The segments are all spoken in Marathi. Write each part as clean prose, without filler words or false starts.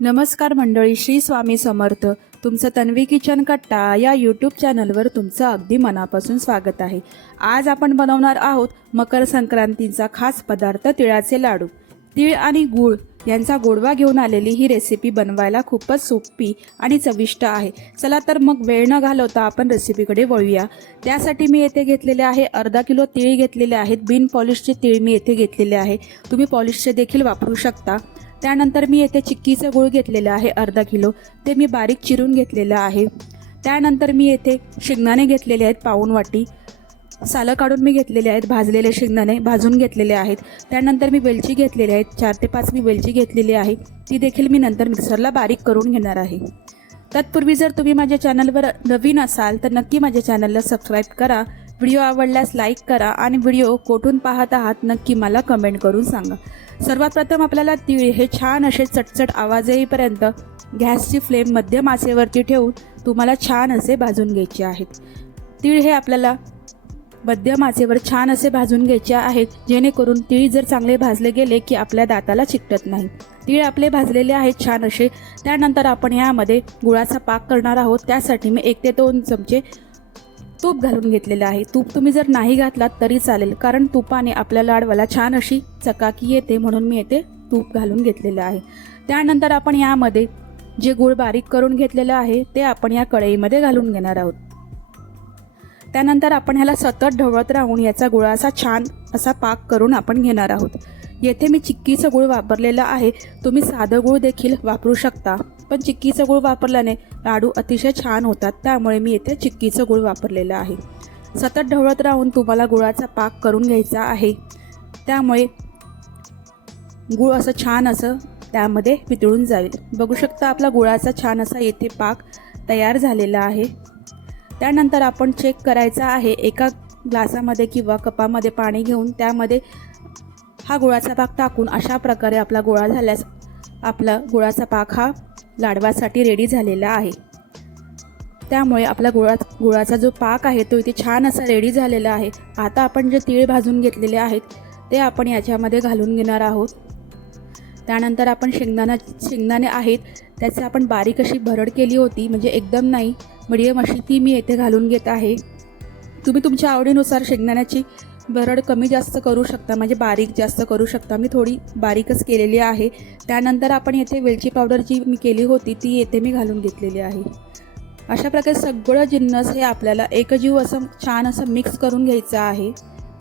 नमस्कार मंडळी, श्री स्वामी समर्थ. तुमचं तन्वी किचन कट्टा या यूट्यूब चॅनलवर तुमचं अगदी मनापासून स्वागत आहे. आज आपण बनवणार आहोत मकर संक्रांतीचा खास पदार्थ तिळाचे लाडू. तीळ आणि गूळ यांचा गोडवा घेऊन आलेली ही रेसिपी बनवायला खूपच सोपी आणि चविष्ट आहे. चला तर मग वेळ न घालवता आपण रेसिपीकडे वळूया. त्यासाठी मी येथे घेतलेले आहे अर्धा किलो तीळ घेतलेले आहेत. बिन पॉलिशचे तीळ मी येथे घेतलेले आहे. तुम्ही पॉलिशचे देखील वापरू शकता. त्यानंतर मी येथे चिक्कीचं गूळ घेतलेलं आहे अर्धा किलो, ते मी बारीक चिरून घेतलेलं आहे. त्यानंतर मी येथे शेंगदाणे घेतलेले आहेत पाऊण वाटी, सालं काढून मी घेतलेले आहेत. भाजलेले शेंगदाणे भाजून घेतलेले आहेत. त्यानंतर मी वेलची घेतलेली आहेत, 4 ते 5 मी वेलची घेतलेली आहे. ती देखील मी नंतर मिक्सरला बारीक करून घेणार आहे. तत्पूर्वी जर तुम्ही माझ्या चॅनलवर नवीन असाल तर नक्की माझ्या चॅनलला सबस्क्राईब करा. व्हिडिओ आवडल्यास लाईक करा आणि व्हिडिओ कोठून पाहत आहात नक्की मला कमेंट करून सांगा. सर्वात प्रथम आपल्याला तीळ हे छान असे चटचट आवाज येईपर्यंत गॅसची फ्लेम मध्यम आचेवरती ठेवून तुम्हाला छान असे भाजून घ्यायचे आहेत. तीळ हे आपल्याला मध्यम आचेवर छान असे भाजून घ्यायचे आहेत, जेणेकरून तीळ जर चांगले भाजले गेले की आपल्या दाताला चिकटत नाही. तीळ आपले भाजलेले आहेत छान असे. त्यानंतर आपण यामध्ये गुळाचा पाक करणार आहोत. त्यासाठी मी 1 ते 2 चमचे तूप घालून घेतलेलं आहे. तूप तुम्ही जर नाही घातलात तरी चालेल, कारण तुपाने आपल्या लाडवाला छान अशी चकाकी येते, म्हणून मी येथे तूप घालून घेतलेलं आहे. त्यानंतर आपण यामध्ये जे गूळ बारीक करून घेतलेलं आहे ते आपण या कढईमध्ये घालून घेणार आहोत. त्यानंतर आपण ह्याला सतत ढवळत राहून याचा गुळाचा छान असा पाक करून आपण घेणार आहोत. येथे मी चिक्कीचं गूळ वापरलेलं आहे. तुम्ही साधं गूळ देखील वापरू शकता, पण चिक्कीचं गूळ वापरल्याने लाडू अतिशय छान होतात, त्यामुळे मी येथे चिक्कीचं गूळ वापरलेलं आहे. सतत ढवळत राहून तुम्हाला गुळाचा पाक करून घ्यायचा आहे. त्यामुळे गूळ असं छान असं त्यामध्ये वितळून जाईल. बघू शकता आपला गुळाचा छान असा येथे पाक तयार झालेला आहे. त्यानंतर आपण चेक करायचा आहे. एका ग्लासामध्ये किंवा कपामध्ये पाणी घेऊन त्यामध्ये हा गुळाचा पाक टाकून अशा प्रकारे आपला गोळा झाल्यास आपला गुळाचा पाक हा लाडवासाठी रेडी झालेला आहे. त्यामुळे आपला गुळाचा जो पाक आहे तो इथे छान असा रेडी झालेला आहे. आता आपण जे तीळ भाजून घेतलेले आहेत ते आपण याच्यामध्ये घालून घेणार आहोत. त्यानंतर आपण शेंगदाणे आहेत त्याची आपण बारीक अशी भरड केली होती, म्हणजे एकदम नाही, मिडियम अशी ती मी येथे घालून घेत आहे. तुम्ही तुमच्या आवडीनुसार शेंगदाण्याची भरड कमी जास्त करू शकता, म्हणजे बारीक जास्त करू शकता. मी थोडी बारीकच केलेली आहे. त्यानंतर आपण येथे वेलची पावडर जी मी केली होती ती येथे मी घालून घेतलेली आहे. अशा प्रकारे सगळं जिन्नस हे आपल्याला एकजीव असं छान असं मिक्स करून घ्यायचं आहे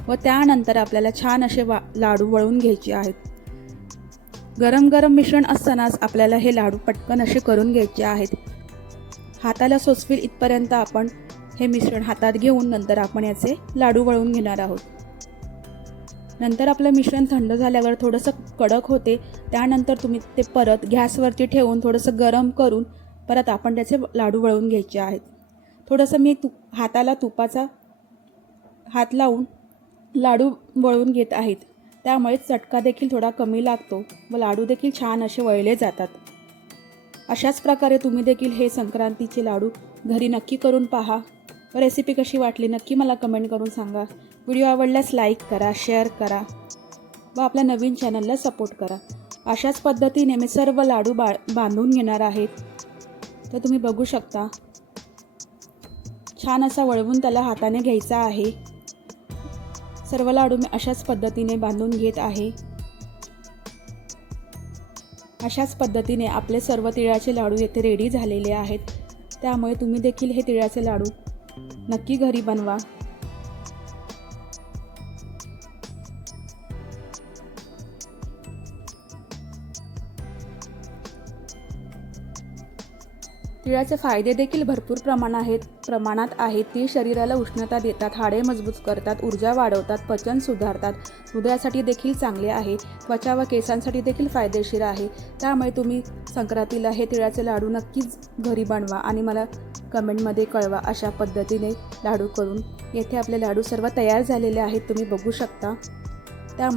व त्यानंतर आपल्याला छान असे लाडू वळून घ्यायचे आहेत. गरम गरम मिश्रण असतानाच आपल्याला हे लाडू पटकन असे करून घ्यायचे आहेत. हाताला सोसवेल इथपर्यंत आपण हे मिश्रण हातात घेऊन नंतर आपण याचे लाडू वळून घेणार आहोत. नंतर आपलं मिश्रण थंड झाल्यावर थोडंसं कडक होते. त्यानंतर तुम्ही ते परत गॅसवरती ठेवून थोडंसं गरम करून परत आपण त्याचे लाडू वळून घ्यायचे आहेत. थोडंसं मी हाताला तुपाचा हात लावून लाडू वळून घेत आहेत. त्यामुळे चटका देखील थोडा कमी लागतो व लाडू देखील छान असे वळले जातात. अशाच प्रकारे तुम्ही देखील हे संक्रांतीचे लाडू घरी नक्की करून पहा. रेसिपी कशी वाटली नक्की मला कमेंट करून सांगा. व्हिडिओ आवडल्यास लाईक करा, शेअर करा व आपल्या नवीन चॅनलला सपोर्ट करा. अशाच पद्धतीने मी सर्व लाडू बांधून घेणार आहेत. तर तुम्ही बघू शकता छान असा वळवून त्याला हाताने घ्यायचा आहे. सर्व लाडू मी अशाच पद्धतीने बांधून घेत आहे. अशाच पद्धतीने आपले सर्व तिळाचे लाडू येथे रेडी झालेले आहेत. त्यामुळे तुम्ही देखील हे तिळाचे लाडू नक्की घरी बनवा. तिळाचे फायदे देखील भरपूर प्रमाणात आहेत. तीळ शरीराला उष्णता देतात, हाडे मजबूत करतात, ऊर्जा वाढवतात, पचन सुधारतात, हृदयासाठी देखील चांगले आहे, त्वचा व केसांसाठी देखील फायदेशीर आहे. त्यामुळे तुम्ही संक्रांतीला हे तिळाचे लाडू नक्कीच घरी बनवा आणि मला कमेंटमध्ये कळवा. अशा पद्धतीने लाडू करून येथे आपले लाडू सर्व तयार झालेले आहेत, तुम्ही बघू शकता. त्यामुळे